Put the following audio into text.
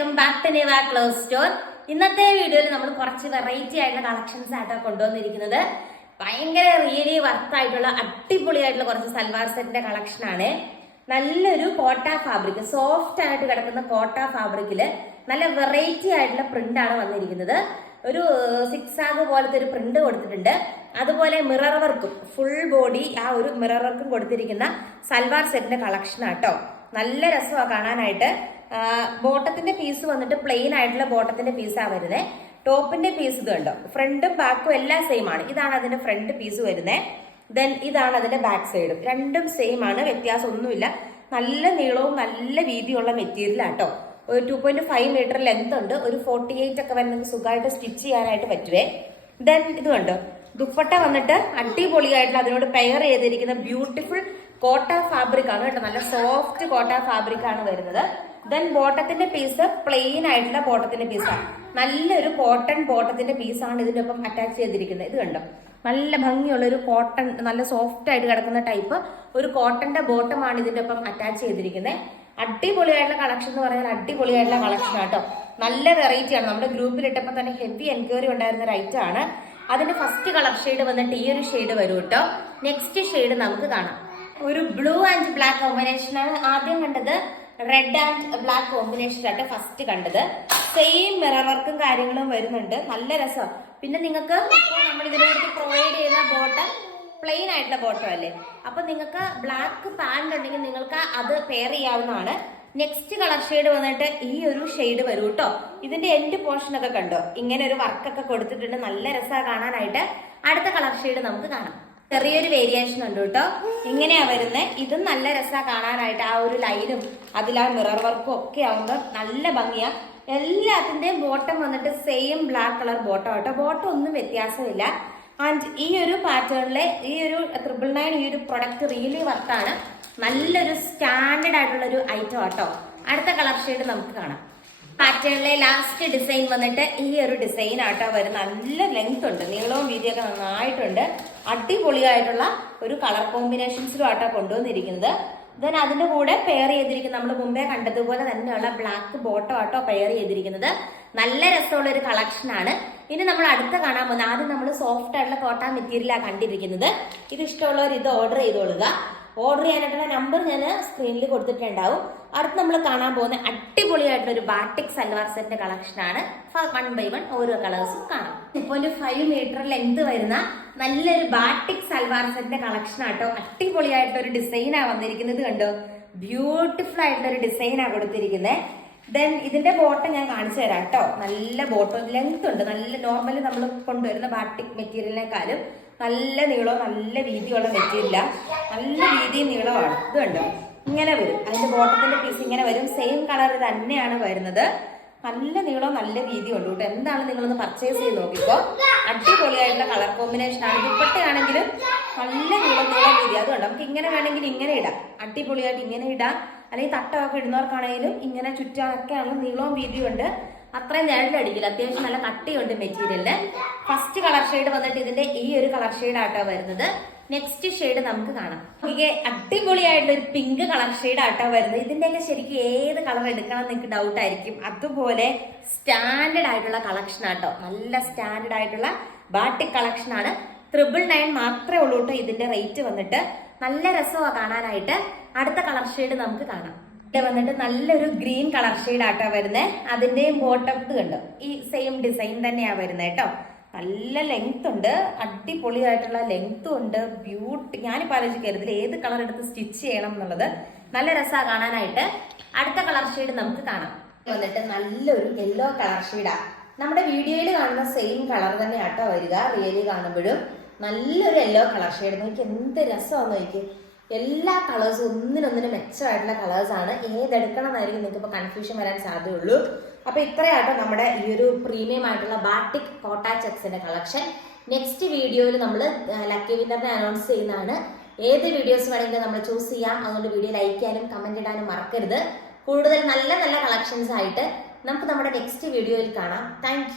Welcome back to Niva cloth store. ഇന്നത്തെ വീഡിയോയിൽ നമ്മൾ കുറച്ച് വെറൈറ്റി ആയിട്ടുള്ള കളക്ഷൻസ് ആയിട്ടാണ് കൊണ്ടുവന്നിരിക്കുന്നത്. ഭയങ്കര റിയലി വർത്തായിട്ടുള്ള അടിപൊളിയായിട്ടുള്ള കുറച്ച് സൽവാർ സെറ്റിന്റെ കളക്ഷൻ ആണ്. നല്ലൊരു കോട്ട ഫാബ്രിക്, സോഫ്റ്റ് ആയിട്ട് കിടക്കുന്ന കോട്ട ഫാബ്രിക്കില് നല്ല വെറൈറ്റി ആയിട്ടുള്ള പ്രിന്റ് ആണ് വന്നിരിക്കുന്നത്. ഒരു സിക്സാഗ് പോലത്തെ ഒരു പ്രിന്റ് കൊടുത്തിട്ടുണ്ട്. അതുപോലെ മിറർ വർക്കും ഫുൾ ബോഡി ആ ഒരു മിറർ വർക്കും കൊടുത്തിരിക്കുന്ന സൽവാർ സെറ്റിന്റെ കളക്ഷൻ ആട്ടോ. നല്ല രസമാണ് കാണാനായിട്ട്. ബോട്ടത്തിന്റെ പീസ് വന്നിട്ട് പ്ലെയിൻ ആയിട്ടുള്ള ബോട്ടത്തിന്റെ പീസാണ് വരുന്നത്. ടോപ്പിന്റെ പീസ് ഇത് കണ്ടോ, ഫ്രണ്ടും ബാക്കും എല്ലാം സെയിം ആണ്. ഇതാണ് അതിന്റെ ഫ്രണ്ട് പീസ് വരുന്നത്. ദെൻ ഇതാണ് അതിന്റെ ബാക്ക് സൈഡും, രണ്ടും സെയിം ആണ്, വ്യത്യാസം ഒന്നുമില്ല. നല്ല നീളവും നല്ല വീതിയുള്ള മെറ്റീരിയൽ ആട്ടോ. ഒരു 2.5 മീറ്റർ ലെങ്ത് ഉണ്ട്. ഒരു 48 ഒക്കെ വരെ നിങ്ങൾക്ക് സുഖമായിട്ട് സ്റ്റിച്ച് ചെയ്യാനായിട്ട് പറ്റുവേ. ദെൻ ഇത് കണ്ടോ, ദുപ്പട്ട വന്നിട്ട് അടിപൊളിയായിട്ടുള്ള അതിനോട് പെയർ ചെയ്തിരിക്കുന്ന ബ്യൂട്ടിഫുൾ കോട്ട ഫാബ്രിക് ആണ് കേട്ടോ. നല്ല സോഫ്റ്റ് കോട്ട ഫാബ്രിക് ആണ് വരുന്നത്. ദെൻ ബോട്ടത്തിന്റെ പീസ് പ്ലെയിൻ ആയിട്ടുള്ള ബോട്ടത്തിന്റെ പീസാണ്. നല്ലൊരു കോട്ടൺ ബോട്ടത്തിന്റെ പീസാണ് ഇതിന്റെ ഒപ്പം അറ്റാച്ച് ചെയ്തിരിക്കുന്നത്. ഇത് കണ്ടോ, നല്ല ഭംഗിയുള്ള ഒരു കോട്ടൺ, നല്ല സോഫ്റ്റ് ആയിട്ട് കിടക്കുന്ന ടൈപ്പ് ഒരു കോട്ടന്റെ ബോട്ടമാണ് ഇതിന്റെ ഒപ്പം അറ്റാച്ച് ചെയ്തിരിക്കുന്നത്. അടിപൊളിയായിട്ടുള്ള കളക്ഷൻ എന്ന് പറഞ്ഞാൽ അടിപൊളിയായിട്ടുള്ള കളക്ഷൻ ആട്ടോ. നല്ല വെറൈറ്റി ആണ്. നമ്മുടെ ഗ്രൂപ്പിൽ ഇട്ടപ്പോൾ തന്നെ ഹെവി എൻക്വയറി ഉണ്ടായിരുന്ന ഒരു ഐറ്റം ആണ്. അതിന്റെ ഫസ്റ്റ് കളർ ഷെയ്ഡ് വന്നിട്ട് ഈ ഒരു ഷെയ്ഡ് വരും കേട്ടോ. നെക്സ്റ്റ് ഷെയ്ഡ് നമുക്ക് കാണാം. ഒരു ബ്ലൂ ആൻഡ് ബ്ലാക്ക് കോമ്പിനേഷൻ ആണ് ആദ്യം കണ്ടത്. റെഡ് ആൻഡ് ബ്ലാക്ക് കോമ്പിനേഷൻ ആയിട്ട് ഫസ്റ്റ് കണ്ടത്. സെയിം മിറർ വർക്കും കാര്യങ്ങളും വരുന്നുണ്ട്. നല്ല രസമാണ്. പിന്നെ നിങ്ങൾക്ക് നമ്മൾ ഇതിനോട് പ്രൊവൈഡ് ചെയ്യുന്ന ബോട്ടം പ്ലെയിൻ ആയിട്ടുള്ള ബോട്ടം അല്ലേ, അപ്പൊ നിങ്ങൾക്ക് ബ്ലാക്ക് പാന്റ് ഉണ്ടെങ്കിൽ നിങ്ങൾക്ക് അത് പെയർ ചെയ്യാവുന്നതാണ്. നെക്സ്റ്റ് കളർ ഷെയ്ഡ് വന്നിട്ട് ഈ ഒരു ഷെയ്ഡ് വരും കേട്ടോ. ഇതിന്റെ എൻഡ് പോർഷൻ ഒക്കെ കണ്ടോ, ഇങ്ങനെ ഒരു വർക്കൊക്കെ കൊടുത്തിട്ടുണ്ട്. നല്ല രസമാണ് കാണാനായിട്ട്. അടുത്ത കളർ ഷെയ്ഡ് നമുക്ക് കാണാം. ചെറിയൊരു വേരിയേഷൻ ഉണ്ട് കേട്ടോ. ഇങ്ങനെയാ വരുന്നത്. ഇതും നല്ല രസമാണ് കാണാനായിട്ട്. ആ ഒരു ലൈനും അതിൽ ആ മിറർ വർക്കും ഒക്കെ ആവുമ്പോൾ നല്ല ഭംഗിയാ. എല്ലാത്തിന്റെയും ബോട്ടം വന്നിട്ട് സെയിം ബ്ലാക്ക് കളർ ബോട്ടം കേട്ടോ. ബോട്ടം ഒന്നും വ്യത്യാസമില്ല. ആൻഡ് ഈ ഒരു പാറ്റേണിലെ ഈ ഒരു 999 ഈ ഒരു പ്രൊഡക്റ്റ് റിയലി വർത്താണ്. നല്ലൊരു സ്റ്റാൻഡേർഡ് ആയിട്ടുള്ള ഒരു ഐറ്റം ആട്ടോ. അടുത്ത കളർ ഷെയ്ഡ് നമുക്ക് കാണാം. പാറ്റേണിലെ ലാസ്റ്റ് ഡിസൈൻ വന്നിട്ട് ഈ ഒരു ഡിസൈൻ ആട്ടോ വരും. നല്ല ലെങ്ത് ഉണ്ട്, നീളവും വീതിയൊക്കെ നന്നായിട്ടുണ്ട്. അടിപൊളിയായിട്ടുള്ള ഒരു കളർ കോമ്പിനേഷൻസിലും ആട്ടോ കൊണ്ടുവന്നിരിക്കുന്നത്. ദെൻ അതിന്റെ കൂടെ പെയർ ചെയ്തിരിക്കുന്നത് നമ്മൾ മുമ്പേ കണ്ടതുപോലെ തന്നെയുള്ള ബ്ലാക്ക് ബോട്ടം ആട്ടോ പെയർ ചെയ്തിരിക്കുന്നത്. നല്ല രസമുള്ള ഒരു കളക്ഷൻ ആണ്. ഇനി നമ്മൾ അടുത്ത കാണാൻ പോകുന്നത്, ആദ്യം നമ്മൾ സോഫ്റ്റ് ആയിട്ടുള്ള കോട്ടൺ മെറ്റീരിയലാണ് കണ്ടിരിക്കുന്നത്. ഇത് ഇഷ്ടമുള്ളവർ ഇത് ഓർഡർ ചെയ്തോളുക. ഓർഡർ ചെയ്യാനായിട്ടുള്ള നമ്പർ ഞാൻ സ്ക്രീനിൽ കൊടുത്തിട്ടുണ്ടാവും. അടുത്ത് നമ്മൾ കാണാൻ പോകുന്ന അടിപൊളിയായിട്ടുള്ള ഒരു ബാട്ടിക് സൽവാർ സെറ്റിന്റെ കളക്ഷൻ ആണ്. 1 by 1 ഓരോ കളേഴ്സും കാണാം. 2.5 മീറ്റർ ലെങ്ത് വരുന്ന നല്ലൊരു ബാട്ടിക് സൽവാർ സെറ്റിന്റെ കളക്ഷൻ ആട്ടോ. അടിപൊളിയായിട്ടുള്ള ഒരു ഡിസൈനാണ് വന്നിരിക്കുന്നത്. കണ്ടോ, ബ്യൂട്ടിഫുൾ ആയിട്ടുള്ള ഒരു ഡിസൈനാണ് കൊടുത്തിരിക്കുന്നത്. ദെൻ ഇതിന്റെ ബോട്ടം ഞാൻ കാണിച്ചു തരാം കേട്ടോ. നല്ല ബോട്ടം ലെങ്ത് ഉണ്ട്. നല്ല നോർമലി നമ്മൾ കൊണ്ടുവരുന്ന ബാട്ടിക് മെറ്റീരിയലിനെക്കാളും നല്ല നീളവും നല്ല വീതിയുള്ള മെറ്റീരിയലാണ്. നല്ല വീതിയും നീളമാണ്. ഇത് കണ്ടോ, ഇങ്ങനെ വരും. അതിന്റെ ബോട്ടത്തിന്റെ പീസ് ഇങ്ങനെ വരും. സെയിം കളർ തന്നെയാണ് വരുന്നത്. നല്ല നീളവും നല്ല വീതിയും ഉണ്ട് കേട്ടോ. എന്താണ് നിങ്ങളൊന്ന് പർച്ചേസ് ചെയ്ത് നോക്കിക്കോ. അടിപൊളിയായിട്ടുള്ള കളർ കോമ്പിനേഷൻ ആണ്. ദുപ്പട്ടയാണെങ്കിലും നല്ല നീളം വീതി. അതുകൊണ്ട് നമുക്ക് ഇങ്ങനെ വേണമെങ്കിൽ ഇങ്ങനെ ഇടാം. അടിപൊളിയായിട്ട് ഇങ്ങനെ ഇടാം. അല്ലെങ്കിൽ തട്ടമൊക്കെ ഇടുന്നവർക്കാണെങ്കിലും ഇങ്ങനെ ചുറ്റാനൊക്കെ ആണെങ്കിലും നീളവും വീതിയും ഉണ്ട്. അത്രയും നേരിലടിക്കില്ല. അത്യാവശ്യം നല്ല കട്ടിയുണ്ട് മെറ്റീരിയലിന്. ഫസ്റ്റ് കളർ ഷെയ്ഡ് വന്നിട്ട് ഇതിന്റെ ഈ ഒരു കളർ ഷെയ്ഡ് ആട്ടോ വരുന്നത്. നെക്സ്റ്റ് ഷെയ്ഡ് നമുക്ക് കാണാം. അടിപൊളിയായിട്ടുള്ള ഒരു പിങ്ക് കളർ ഷെയ്ഡ് ആട്ടോ വരുന്നത്. ഇതിന്റെയൊക്കെ ശരിക്കും ഏത് കളർ എടുക്കണം നിങ്ങൾക്ക് ഡൗട്ട് ആയിരിക്കും. അതുപോലെ സ്റ്റാൻഡേർഡ് ആയിട്ടുള്ള കളക്ഷൻ ആട്ടോ. നല്ല സ്റ്റാൻഡേർഡ് ആയിട്ടുള്ള ബാട്ടിക് കളക്ഷൻ ആണ്. 999 മാത്രമേ ഉള്ളൂ കേട്ടോ ഇതിന്റെ റേറ്റ് വന്നിട്ട്. നല്ല രസമാണ് കാണാനായിട്ട്. അടുത്ത കളർ ഷെയ്ഡ് നമുക്ക് കാണാം. ഇത് വന്നിട്ട് നല്ലൊരു ഗ്രീൻ കളർ ഷെയ്ഡ് ആട്ടോ വരുന്നത്. അതിന്റെയും ബോട്ടം കണ്ടോ, ഈ സെയിം ഡിസൈൻ തന്നെയാ വരുന്നത് കേട്ടോ. നല്ല ലെങ്ത് ഉണ്ട്, അടിപൊളിയായിട്ടുള്ള ലെങ്ത്തും ഉണ്ട്. ഞാനിപ്പോൾ ആലോചിക്കരുതില്ല ഏത് കളർ എടുത്ത് സ്റ്റിച്ച് ചെയ്യണം എന്നുള്ളത്. നല്ല രസമാണ് കാണാനായിട്ട്. അടുത്ത കളർ ഷെയ്ഡ് നമുക്ക് കാണാം. വന്നിട്ട് നല്ലൊരു യെല്ലോ കളർ ഷെയ്ഡാ. നമ്മുടെ വീഡിയോയിൽ കാണുന്ന സെയിം കളർ തന്നെ ആട്ടോ വരിക. റിയലി കാണുമ്പോഴും നല്ലൊരു യെല്ലോ കളർ ഷെയ്ഡ്. നോക്കി എന്ത് രസമാണെന്ന് നോക്കി. എല്ലാ കളേഴ്സും ഒന്നിനൊന്നിനും മെച്ചമായിട്ടുള്ള കളേഴ്സാണ്. ഏതെടുക്കണം എന്നായിരിക്കും നിങ്ങൾക്ക് ഇപ്പോൾ കൺഫ്യൂഷൻ വരാൻ സാധ്യതയുള്ളൂ. അപ്പോൾ ഇത്രയാട്ടോ നമ്മുടെ ഈ ഒരു പ്രീമിയം ആയിട്ടുള്ള ബാട്ടിക് കോട്ട ചെക്സിന്റെ കളക്ഷൻ. നെക്സ്റ്റ് വീഡിയോയിൽ നമ്മൾ ലക്കി വിന്നറിനെ അനൗൺസ് ചെയ്യുന്നതാണ്. ഏത് വീഡിയോസ് വേണമെങ്കിലും നമ്മൾ ചൂസ് ചെയ്യാം. അതുകൊണ്ട് വീഡിയോ ലൈക്ക് ചെയ്യാനും കമന്റ് ഇടാനും മറക്കരുത്. കൂടുതൽ നല്ല നല്ല കളക്ഷൻസ് ആയിട്ട് നമുക്ക് നമ്മുടെ നെക്സ്റ്റ് വീഡിയോയിൽ കാണാം. താങ്ക്